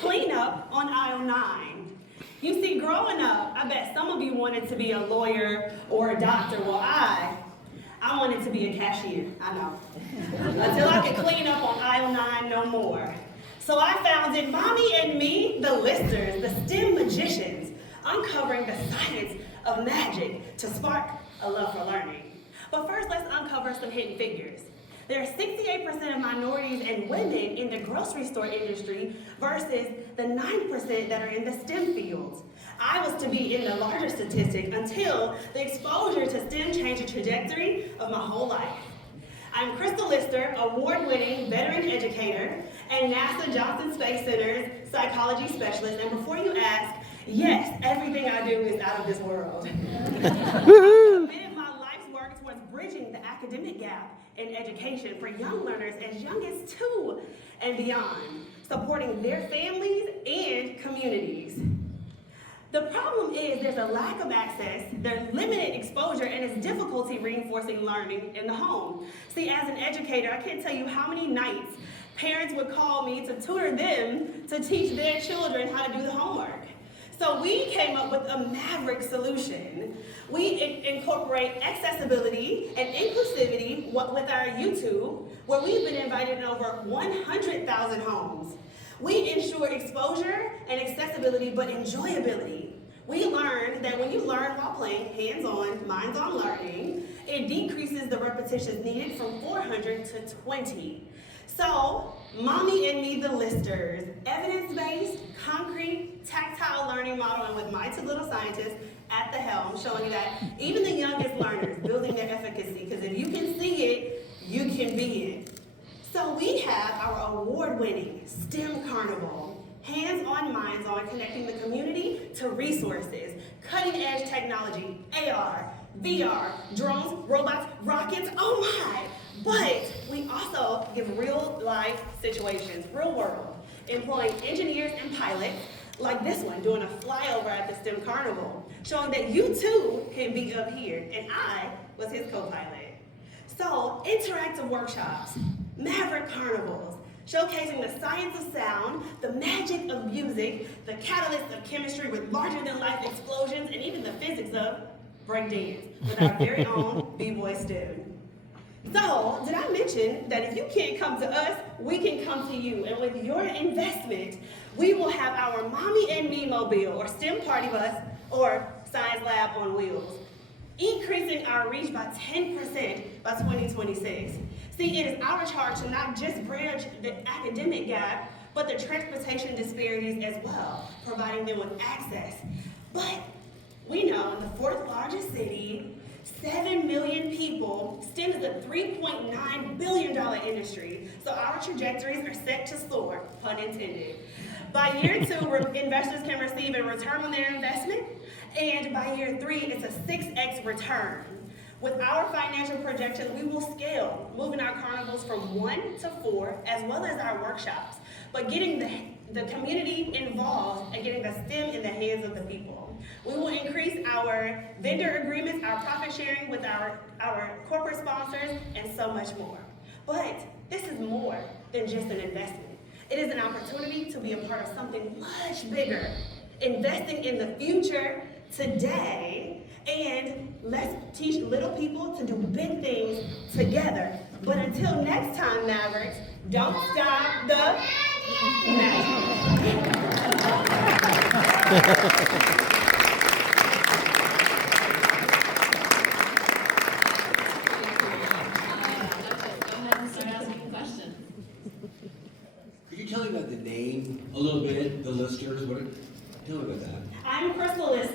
cleanup on aisle 9. You see, growing up, I bet some of you wanted to be a lawyer or a doctor. Well, I wanted to be a cashier, I know. Until I could clean up on aisle 9 no more. So I founded Mommy and Me, the Listers, the STEM magicians, uncovering the science of magic to spark a love for learning. But first, let's uncover some hidden figures. There are 68% of minorities and women in the grocery store industry versus the 9% that are in the STEM fields. I was to be in the larger statistic until the exposure to STEM changed the trajectory of my whole life. I'm Crystal Lister, award-winning veteran educator and NASA Johnson Space Center's psychology specialist. And before you ask, yes, everything I do is out of this world. I've committed my life's work towards bridging the academic gap in education for young learners as young as 2 and beyond, supporting their families and communities. The problem is there's a lack of access, there's limited exposure, and it's difficulty reinforcing learning in the home. See, as an educator, I can't tell you how many nights parents would call me to tutor them to teach their children how to do the homework. So we came up with a maverick solution. We incorporate accessibility and inclusivity with our YouTube, where we've been invited in over 100,000 homes. We ensure exposure and accessibility, but enjoyability. We learned that when you learn while playing hands-on, minds-on learning, it decreases the repetitions needed from 400 to 20. So, Mommy and Me, the Listers, evidence-based, concrete, tactile learning model, and with my 2 little scientists at the helm, showing that even the youngest learners building their efficacy, because if you can see it, you can be it. So we have our award-winning STEM Carnival, hands-on, minds-on, connecting the community to resources, cutting-edge technology, AR, VR, drones, robots, rockets, oh my! But we also give real-life situations, real world, employing engineers and pilots, like this one, doing a flyover at the STEM Carnival, showing that you too can be up here, and I was his co-pilot. So, interactive workshops, maverick carnivals, showcasing the science of sound, the magic of music, the catalyst of chemistry with larger-than-life explosions, and even the physics of breakdance with our very own B-Boy student. So, did I mention that if you can't come to us, we can come to you, and with your investment, we will have our Mommy and Me mobile, or STEM party bus, or science lab on wheels, increasing our reach by 10% by 2026. See, it is our charge to not just bridge the academic gap, but the transportation disparities as well, providing them with access. But we know in the 4th largest city, 7 million people, STEM is a $3.9 billion industry, so our trajectories are set to soar, pun intended. By year 2, investors can receive a return on their investment, and by year 3, it's a 6x return. With our financial projections, we will scale, moving our carnivals from 1 to 4, as well as our workshops, but getting the community involved and getting the STEM in the hands of the people. We will increase our vendor agreements, our profit sharing with our corporate sponsors, and so much more. But this is more than just an investment. It is an opportunity to be a part of something much bigger, investing in the future today, and let's teach little people to do big things together. But until next time, Mavericks, don't stop the magic. Could you tell me about the name a little bit, the Listers? Tell me about that. I'm Crystal Lister.